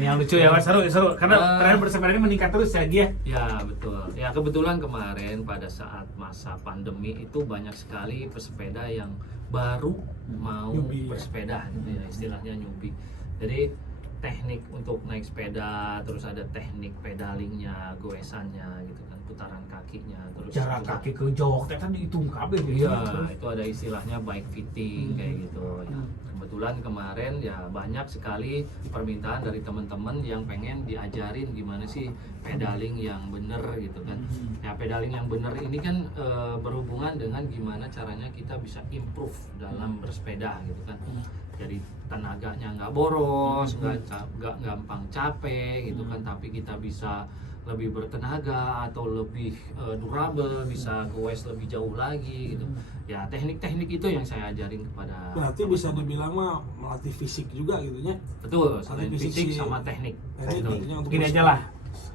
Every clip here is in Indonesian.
Ini yang lucu ya, seru. Karena tren bersepeda ini meningkat terus ya, Gia. Ya betul. Ya kebetulan kemarin pada saat masa pandemi itu banyak sekali pesepeda yang baru mau Newbie, bersepeda gitu ya, istilahnya newbie. Jadi teknik untuk naik sepeda, terus ada teknik pedalingnya, goesannya gitu kan, putaran kakinya, terus Jarak juga- kaki ke jok teh kan dihitung kabeh gitu. Iya, itu ada istilahnya bike fitting kayak gitu. Ya, kebetulan kemarin ya banyak sekali permintaan dari teman-teman yang pengen diajarin gimana sih pedaling yang bener gitu kan. Ya pedaling yang bener ini kan berhubungan dengan gimana caranya kita bisa improve dalam bersepeda gitu kan. Jadi tenaganya nggak boros, nggak gampang capek gitu kan, tapi kita bisa lebih bertenaga atau lebih durable, bisa goes lebih jauh lagi gitu. Ya teknik-teknik itu yang saya ajarin kepada Berarti bisa dibilang mah melatih fisik juga gitu nya. betul, selain Melatih fisik fisik sama teknik. Teknik Betul. intinya untuk Gini aja lah,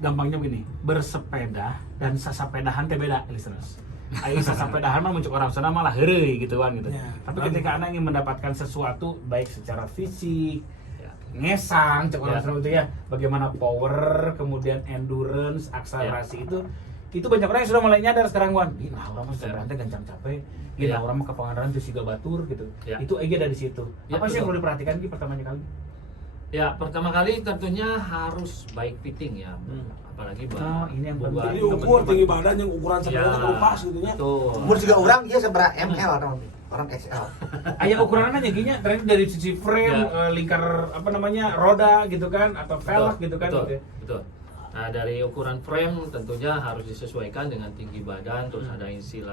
gampangnya begini, bersepeda dan sasapedahan teh beda, listeners. Ayo sasapedahan mah muncul orang sana malah heureuy gitu kan gitu. Ya, Tapi benar. ketika Anda ingin mendapatkan sesuatu baik secara fisik, Ya. ngesang, cek orang Ya. sana itu ya, bagaimana power, kemudian endurance, akselerasi itu banyak orang yang sudah mulai nyadar sekarang Wan. Ih, nah orang mah sepedaan teh gancang capek. Ih, nah Ya. orang mah ke Pangandaran tuh siga batur gitu. Ya. Itu aja dari situ. Ya, Apa sih yang betul. perlu diperhatikan Ki pertamanya kali? Ya pertama kali tentunya harus bike fitting ya, apalagi Ini yang penting. Jadi ukur tinggi badan yang ukuran sepeda Ya, kudu pas gitu nya. betul. Umur juga orang dia seberapa ML orang XL. Aya ukurannya giginya dari sisi frame, Ya. lingkar apa namanya, roda gitu kan atau velg gitu kan betul, gitu. betul. Nah dari ukuran frame tentunya harus disesuaikan dengan tinggi badan, terus ada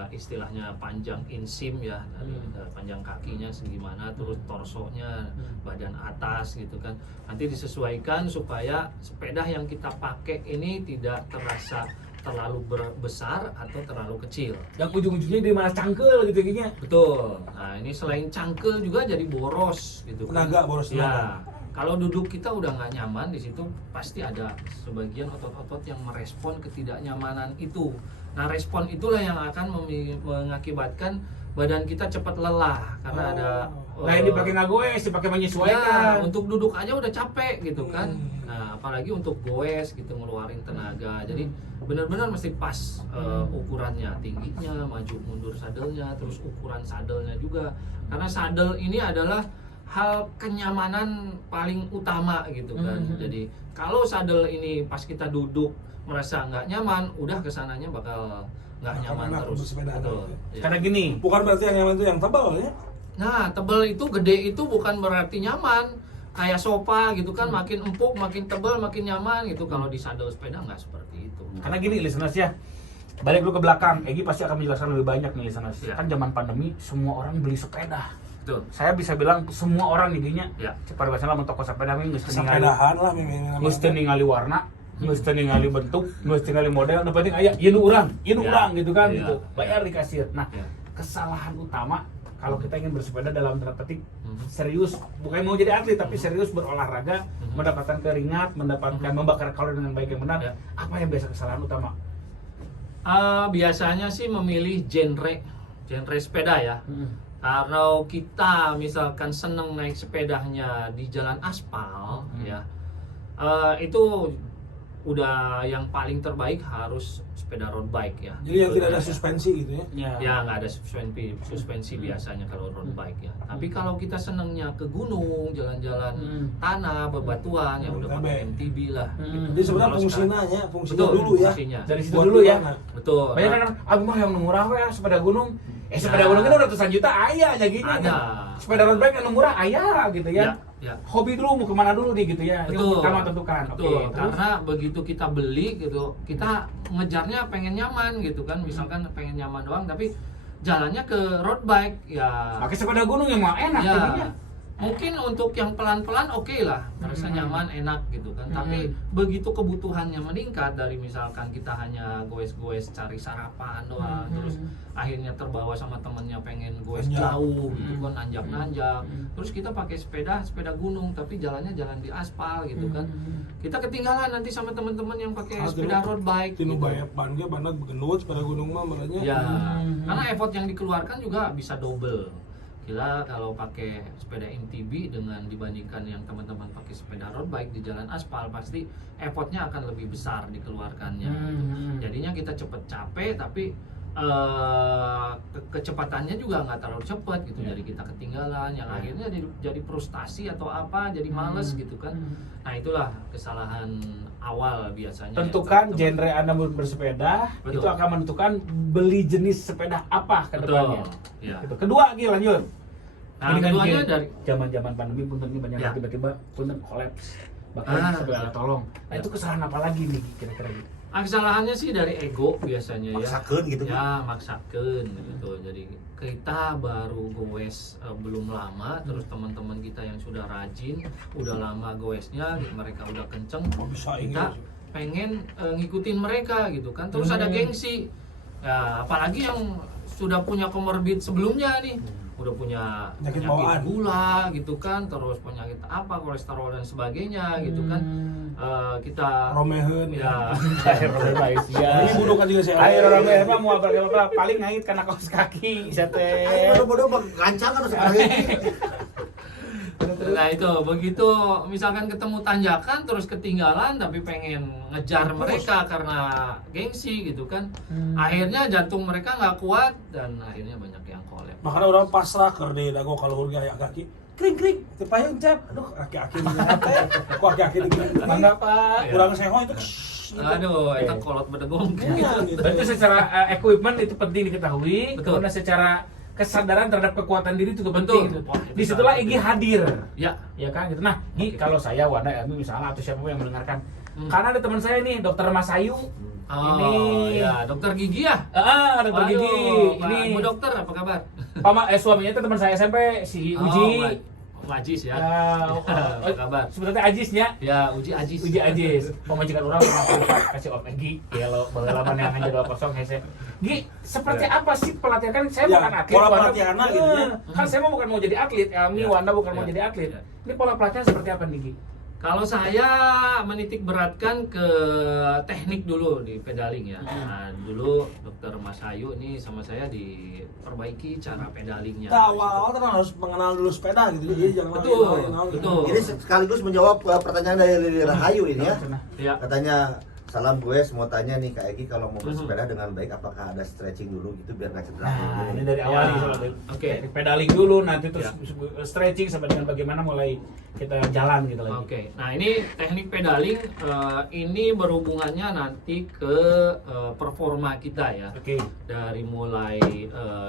istilahnya panjang insim ya, dari panjang kakinya segimana, terus torsonya, badan atas gitu kan. Nanti disesuaikan supaya sepeda yang kita pakai ini tidak terasa terlalu besar atau terlalu kecil. Yang ujung-ujungnya di mana cangkel gitu giginya. Betul. Nah ini selain cangkel juga jadi boros gitu kan. Tenaga, boros tenaga. Ya. Kalau duduk kita udah nggak nyaman di situ, pasti ada sebagian otot-otot yang merespon ketidaknyamanan itu. Nah respon itulah yang akan mengakibatkan badan kita cepat lelah karena ada. Nah ini dipakai nggak goes, dipakai Ya, menyesuaikan. untuk duduk aja udah capek gitu kan. Nah, apalagi untuk goes gitu ngeluarin tenaga. Jadi benar-benar mesti pas ukurannya, tingginya, maju mundur sadelnya, terus ukuran sadelnya juga. Karena sadel ini adalah hal kenyamanan paling utama gitu kan. Jadi kalau sadel ini pas kita duduk merasa nggak nyaman, udah kesananya bakal nggak nyaman enak terus. bersepeda. Betul. Ya. Karena gini, Bukan berarti yang nyaman itu yang tebal ya. Nah, tebel itu gede itu bukan berarti nyaman. Kayak sofa gitu kan, makin empuk, makin tebal, makin nyaman gitu. Kalau di sadel sepeda nggak seperti itu. karena gini listeners ya. Balik dulu ke belakang, Egi pasti akan menjelaskan lebih banyak nih listeners. Ya. Kan zaman pandemi semua orang beli sepeda. Betul. Saya bisa bilang semua orang giginya Ya. pada bahasa lamun toko sepeda mah geus ningali Sepedahan lah memang. geus teu ningali warna, geus teu ningali bentuk, geus teu ningali model, nu penting aya ieu nu urang Ya. gitu kan Ya. gitu. Bayar di kasir. Nah, Ya. kesalahan utama kalau kita ingin bersepeda dalam tanda petik serius, bukan mau jadi atlet tapi serius berolahraga, mendapatkan keringat, mendapatkan membakar kalori dengan baik yang benar. Ya. Apa yang biasa kesalahan utama? Biasanya sih memilih genre sepeda ya. Kalau kita misalkan seneng naik sepedanya di jalan aspal ya, itu udah yang paling terbaik harus sepeda road bike ya. Jadi yang tidak ada suspensi gitu ya. Ya nggak ada suspensi biasanya kalau road bike ya. Tapi kalau kita senengnya ke gunung, jalan-jalan tanah, bebatuan ya udah pakai MTB lah. Gitu. Jadi sebenarnya Kalau fungsinya sekarang- fungsinya betul, dulu ya. fungsinya. Dari situ Buat dulu ya. gimana? Betul. Banyak kan, aku mah yang murah we sepeda gunung. Sepeda Ya. gunung itu ratusan juta aya aja gini. Ada. Sepeda road bike yang murah aya gitu ya. Ya. Hobi dulu mau kemana dulu nih gitu ya. Ini yang Betul. pertama tentukan. Betul. Oke, terus? Karena begitu kita beli gitu, kita ngejarnya pengen nyaman gitu kan. Misalkan pengen nyaman doang tapi jalannya ke road bike ya. Pakai sepeda gunung yang mah enak Ya. jadinya. Mungkin untuk yang pelan-pelan oke lah, merasa nyaman, enak gitu kan. Tapi Hmm. begitu kebutuhannya meningkat dari misalkan kita hanya goes-goes cari sarapan doang, terus akhirnya terbawa sama temennya pengen goes Nanjak. jauh gitu kan, nanjak-nanjak. Terus kita pakai sepeda gunung tapi jalannya jalan di aspal gitu kan. Kita ketinggalan nanti sama teman-teman yang pakai sepeda road bike. Tinu gitu. bayar ban ge banget begendut sepeda gunung mah makanya. Ya, karena effort yang dikeluarkan juga bisa double Gila kalau pakai sepeda MTB dengan dibandingkan yang teman-teman pakai sepeda road bike di jalan aspal, pasti effortnya akan lebih besar dikeluarkannya. Jadinya kita cepet capek, tapi kecepatannya juga nggak terlalu cepat gitu. Jadi kita ketinggalan, yang akhirnya jadi frustasi atau apa, jadi males gitu kan. Nah itulah kesalahan awal biasanya. Tentukan genre Anda bersepeda, Betul. itu akan menentukan beli jenis sepeda apa ke depannya. Ya. Gitu. Kedua, lanjut. Nah, Ini kan keduanya gini, dari zaman-zaman pandemi punten ini banyak Ya. yang tiba-tiba punten kolaps. Bahkan sepeda tolong. Nah, Ya. itu kesalahan apa lagi nih kira-kira gitu? kesalahannya sih dari ego biasanya Maksakeun gitu. ya maksakeun gitu. Jadi kita baru goes belum lama, terus teman-teman kita yang sudah rajin udah lama goesnya, mereka udah kenceng, Bisa kita ini. pengen ngikutin mereka gitu kan. Terus ada gengsi ya, apalagi yang sudah punya komorbid sebelumnya nih, udah punya Penyakit penyakit bawaan. gula gitu kan, terus penyakit apa, kolesterol dan sebagainya gitu kan. Kita Romeheun ya Air orang Malaysia. Ini buduk kan juga sih. Air orang Malaysia mau apa paling ngait karena kaos kaki, sate. Bodoh-bodoh gancang kan sebenarnya. nah itu begitu misalkan ketemu tanjakan terus ketinggalan tapi pengen ngejar mereka karena gengsi gitu kan, akhirnya jantung mereka nggak kuat dan akhirnya banyak yang kolep. Makanya orang pasrah keur di dago kalau gaya kaki. Kring tepayang cap. Aduh, kaki-kaki nyate. Kok kaki-kaki digini. Mangga Pak. Kurang seho itu. Aduh, itu kolot bedegong Iya, gitu. Berarti secara equipment itu penting diketahui, Betul. karena secara kesadaran terhadap kekuatan diri juga Betul. penting. Gitu. Wah, itu Disitulah sangat Igi penting. hadir, Ya. ya kan gitu. Nah, Gi, Oke. kalau saya Wanda Elmi misalnya atau siapapun yang mendengarkan, karena ada teman saya nih, Dokter Mas Ayu, Oh, ini, ya dokter gigi ya. Dokter Waduh, Gigi, Pak, ini Bu dokter apa kabar? suaminya itu teman saya SMP, si Uji. Om Ajis ya. Ya, Apa kabar? sebetulnya Ajisnya. Ya, Uji Ajis. Uji Ajis, pemajikan orang pernah privat kasih Om Egi, ya lo pengalaman yang hanya 2-0 hese. Gi, seperti apa sih pelatihan kan saya Ya, bukan atlet. pola Wanda- pelatihannya gitu ya. Kan saya mau bukan mau jadi atlet, Elmi Ya, Wanda bukan mau ya, jadi atlet. ya. Ini pola pelatihan seperti apa nih Gi? Kalau saya menitik beratkan ke teknik dulu di pedaling ya. Nah, dulu dokter Mas Ayu nih sama saya diperbaiki cara pedalingnya. Nah, awal-awal kan harus mengenal dulu sepeda gitu. Jadi jangan Betul, main-main. betul. Ini sekaligus menjawab pertanyaan dari Rahayu ini ya. Ya. Katanya, salam gue mau tanya nih Kak Egi, kalau mau bersepeda dengan baik apakah ada stretching dulu gitu biar nggak cedera? Nah, ini dari awal Ya, nih sobat. oke. Pedaling dulu, nanti terus Ya. stretching sampai dengan bagaimana mulai kita jalan gitu lagi. Oke, nah ini teknik pedaling ini berhubungannya nanti ke performa kita ya. Oke. Dari mulai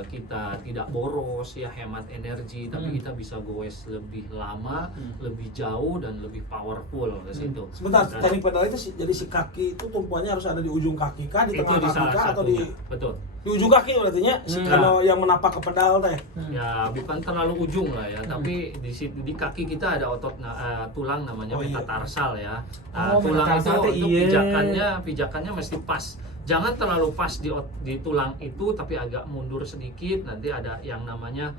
kita tidak boros ya, hemat energi, tapi kita bisa goes lebih lama, lebih jauh dan lebih powerful ke situ. Sebentar, Dan teknik pedal itu jadi si kaki itu tumpuannya harus ada di ujung kaki kah, di itu tengah di kaki salah kah, atau di satunya. Betul. ujung kaki berarti si kalau yang menapak ke pedal teh. Ya bukan terlalu ujung lah ya, tapi di situ di kaki kita ada otot tulang namanya Oh, iya. metatarsal ya. Oh, Tulang metatarsal itu teh, iya. pijakannya mesti pas. Jangan terlalu pas di tulang itu, tapi agak mundur sedikit. Nanti ada yang namanya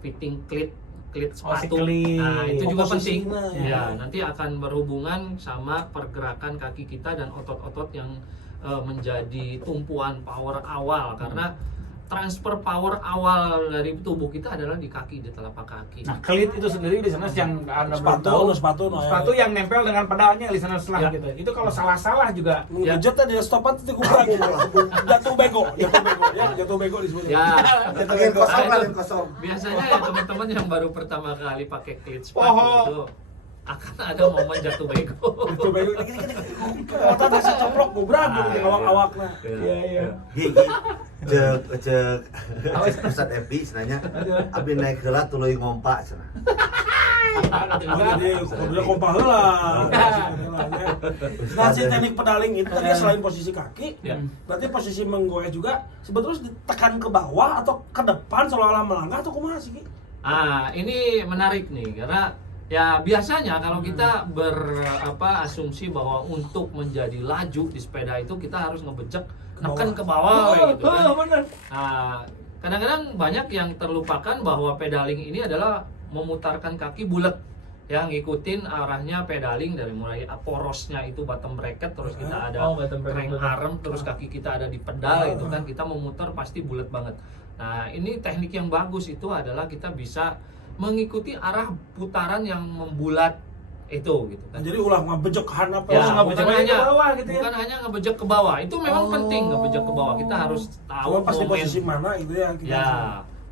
fitting clit si sepatu. clit. Nah, itu juga penting. Posisinya, Ya, nanti akan berhubungan sama pergerakan kaki kita dan otot-otot yang menjadi tumpuan power awal, karena transfer power awal dari tubuh kita adalah di kaki, di telapak kaki. Nah, klit itu sendiri di sana yang Anda belum Sepatu, tahu. sepatu, Sepatu yang nempel dengan pedalnya di sana selang Ya. gitu. Itu kalau salah-salah juga Ya. Ngejet teh dia stopan itu kurang gitu. Jatuh bego ya, jatuh bego disebut. Ya, Angin kosong lah, angin kosong. biasanya ya teman-teman yang baru pertama kali pakai klit sepatu Oh. itu akan ada momen jatuh bego. Jatuh bego dikit-dikit. Kata desa coplok gobrak gitu di awak-awakna. Iya, iya. Gigi, cek Ustad Epi senanya, abi naik heula tuluy ngompa cenah. Jadi kudu kompak heula. Nah, si teknik pedaling itu tadi selain posisi kaki, Ya. berarti posisi menggoyah juga sebetulnya ditekan ke bawah atau ke depan seolah-olah melangkah atau kumaha sih? Ki? Ini menarik nih, karena ya biasanya kalau kita asumsi bahwa untuk menjadi laju di sepeda itu kita harus ngebejek neken ke bawah kayak gitu kan. benar. Nah, kadang-kadang banyak yang terlupakan bahwa pedaling ini adalah memutarkan kaki bulat. yang ngikutin arahnya pedaling dari mulai porosnya itu bottom bracket, terus kita ada bottom bracket. crank arm, terus kaki kita ada di pedal itu kan, kita memutar pasti bulat banget. Nah ini teknik yang bagus itu adalah kita bisa mengikuti arah putaran yang membulat itu gitu kan. Jadi ulah ngebejek ke handap Ya, nggak bukan bejek hanya ke bawah gitu ya. bukan hanya ngebejek ke bawah, itu memang penting ngebejek ke bawah. Kita harus tahu Cuma pas di momen. posisi mana gitu ya kita. Ya,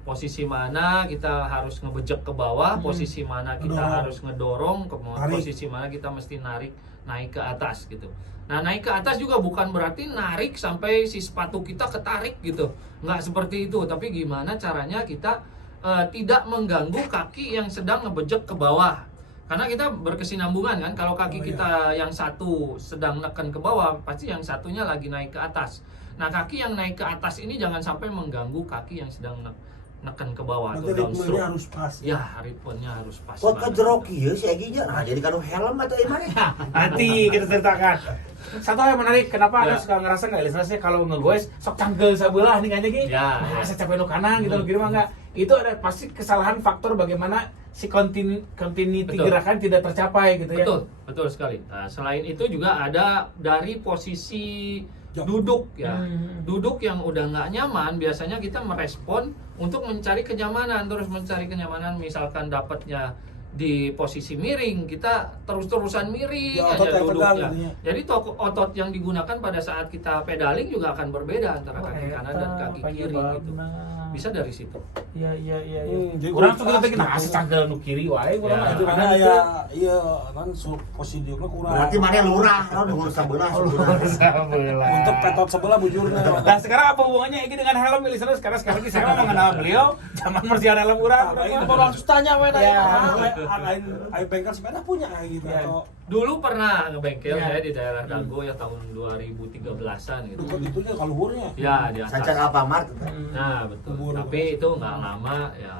posisi mana kita harus ngebejek ke bawah, posisi mana kita Ngedorong. harus ngedorong, Tarik. posisi mana kita mesti narik naik ke atas gitu. Nah, naik ke atas juga bukan berarti narik sampai si sepatu kita ketarik gitu. Nggak seperti itu, tapi gimana caranya kita tidak mengganggu kaki yang sedang ngebejek ke bawah. Karena kita berkesinambungan kan, kalau kaki kita yang satu sedang neken ke bawah, pasti yang satunya lagi naik ke atas. Nah, kaki yang naik ke atas ini jangan sampai mengganggu kaki yang sedang neken ke bawah Nanti atau downstroke. ritmenya harus pas. Ya, ritmenya harus pas. Buat banget. kejeroki ya si Egi nya. Nah, jadi kanu helm atau gimana? Nanti kita ceritakan. Satu hal yang menarik, kenapa Ya. Anda suka ngerasa nggak ilustrasinya kalau ngegoes sok canggel sebelah nih kayaknya gitu. Ya, Nah, ya. saya capek lu kanan gitu, lu kiri mah enggak. Itu ada pasti kesalahan faktor bagaimana si continuity Betul. gerakan tidak tercapai gitu ya. Betul, betul sekali. Nah, selain itu juga ada dari posisi Jam. duduk ya. Hmm. Duduk yang udah nggak nyaman, biasanya kita merespon untuk mencari kenyamanan, terus mencari kenyamanan, misalkan dapatnya di posisi miring, kita terus-terusan miring Ya, otot aja yang tegang duduknya. gitu ya. Jadi otot yang digunakan pada saat kita pedaling juga akan berbeda antara kaki kanan dan kaki kiri gitu. Bisa dari situ. Iya. Jadi Orang kudu tuh kita pas teh nah gitu. canggel nu kiri wae Ya. urang mah Itu kanan mana gitu. ya, iya kan posisinya kurang. Berarti mana lurah, lo di ngurus sebelah. Untuk petot sebelah bujurnya. Nah sekarang apa hubungannya Egi dengan helm listeners? Karena sekali lagi saya mau mengenal beliau zaman mersihan helm urang. Nah, ini baru harus tanya weh Ya. Aing bengkel sepeda punya gitu Ya. atau Dulu pernah ngebengkel Ya. saya di daerah Dago ya tahun 2013-an gitu. dukun itunya kalau luhurnya. Ya, di atas. Sancak Alfamart. Nah, betul. Kubur. Tapi itu nggak lama ya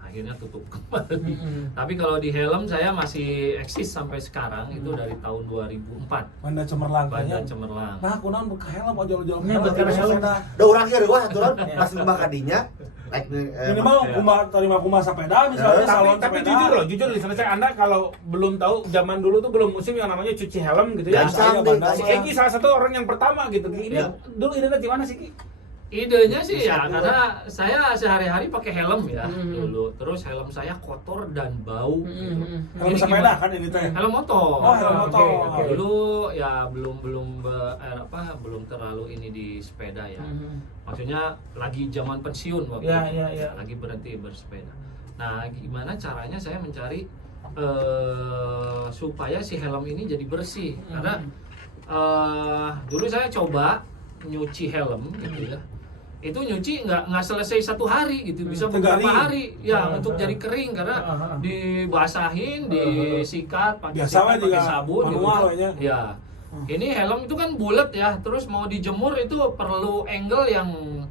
akhirnya tutup kembali. Mm-mm. Tapi kalau di helm saya masih eksis sampai sekarang itu dari tahun 2004. Banda cemerlang Banda kayaknya. Cemerlang. Nah, kunaon buka helm ojol-ojol. Ini bukan helm. Da urang ge reuah aturan pas lembah kadinya. Minimal ya. terima kumah sepeda misalnya salon Tapi sepeda. jujur loh, jujur listeners Anda kalau belum tahu zaman dulu tuh belum musim yang namanya cuci helm gitu ya. Gansang saya deh, bandar Si mah. Egi salah satu orang yang pertama gitu. Ini Ya. dulu idenya di mana sih Ki? Idenya sih ya karena saya sehari-hari pakai helm ya Mm-mm. dulu. Terus helm saya kotor dan bau gitu. Helm Ini sepeda gimana? kan ini teh. Helm motor. Oh, helm motor. Oke. Dulu ya belum terlalu ini di sepeda ya. Maksudnya lagi zaman pensiun waktu Ya, itu. ya. Lagi berhenti bersepeda. Nah, gimana caranya saya mencari supaya si helm ini jadi bersih? Karena dulu saya coba nyuci helm gitu ya. Itu nyuci nggak selesai satu hari gitu, bisa beberapa Tegari. hari ya untuk jadi kering karena dibasahin, disikat pakai Biasa sikat, mah pakai juga sabun gitu. manual ya. Ya. Ini helm itu kan bulat ya, terus mau dijemur itu perlu angle yang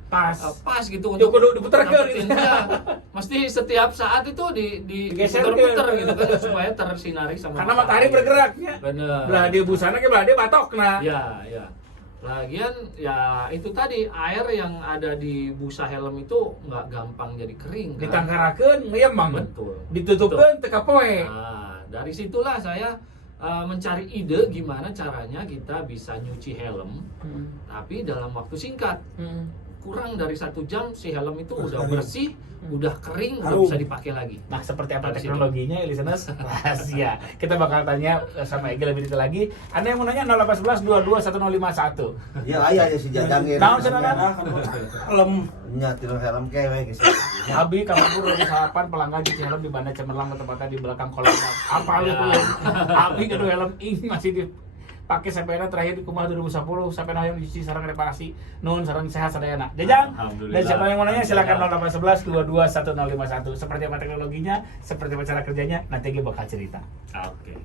Pas. pas gitu Ya, kudu diputer ke dapetin, gitu. ya. Mesti setiap saat itu Digeser diputer-puter ke. gitu kan supaya tersinari sama Karena matahari bergeraknya. Bener. Belah dia busana ke belah dia batok nah. Ya. Lagian ya itu tadi air yang ada di busa helm itu nggak gampang jadi kering kan? Ditangkarakeun ngeyem Betul. ditutupkeun teu kapoe. Nah, dari situlah saya mencari ide gimana caranya kita bisa nyuci helm tapi dalam waktu singkat. Kurang dari 1 jam si helm itu udah kering. bersih, udah kering, udah Harum. bisa dipakai lagi. Nah, seperti apa Dari situ. teknologinya, listeners? Rahasia. Kita bakal tanya sama Egi lebih detail lagi. Anda yang mau nanya 0811 22 1051. Ya aya ya si Jajang ge. Naon cenah, Nah, kan helm Nya tinu helm kewe geus. Abi kabur dari salapan pelanggan di helm di Banda Cemerlang tepatnya di belakang kolam. Apa lu Ya. tuh? Abi kedua helm ing masih dipakai sampai terakhir di kumaha 2010 sampai yang dicuci sareng reparasi. Nun sareng sehat sadayana. Jajang. Alhamdulillah. Dan siapa yang mau nanya silakan 0811 22 1051. Seperti apa teknologinya, seperti apa cara kerjanya, nanti Egi bakal cerita. Oke.